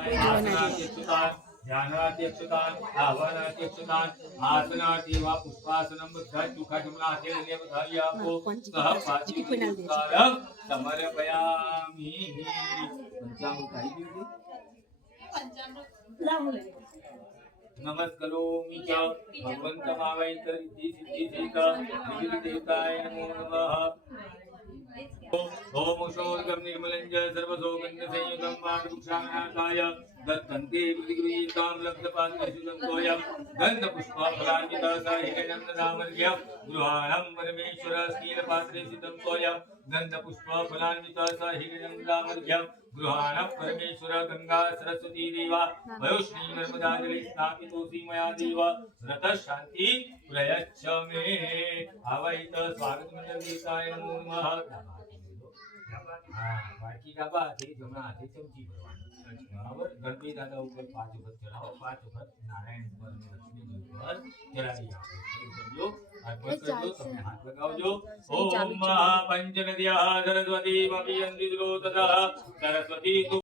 आसनाध्यक्षतान् ध्यानाध्यक्षतान् धावनाध्यक्षतान् आसनादेवा पुष्पासनं बुद्धाय सुखाजमनाथेर्नेवधायापो सह पातिकारं समर्पयामि पंचामृताई दीजिए नमस्करोमि च भगवन्तमावैत इति सिद्धिसिद्ध विधिदेवताय नमो नमः ओम शोर्गम निर्मलं च सर्वसौगन्धसंयुतं पादपुक्षानाथाय दत्तन्ते प्रतिगृहीतां लब्धपात्रसुतं तोयं गन्धपुष्पफलान्वितः साहिकनन्दनामर्घ्यं गृहाणं परमेश्वरस्कीलपात्रे सितं तोयं गन्धपुष्पफलान्वितः साहिकनन्दनामर्घ्यं गृहाणं परमेश्वर गंगा सरस्वती देवा वयोश्री नर्मदा जले स्थापितोऽसि मया देव रतः शान्ति प्रयच्छ मे आवैत स्वागत मंडल देवताय नमो नमः बाकी का बात है जमना हाथे चमची भरवानी बराबर गणपति दादा ऊपर 5 वक्त चढ़ाओ 5 वक्त नारायण ऊपर लक्ष्मी जी ऊपर चढ़ा दिया जो अर्पण कर दो अपने हाथ लगाओ जो ओम पंचनद्या सरस्वती मपियन्ति तदा सरस्वती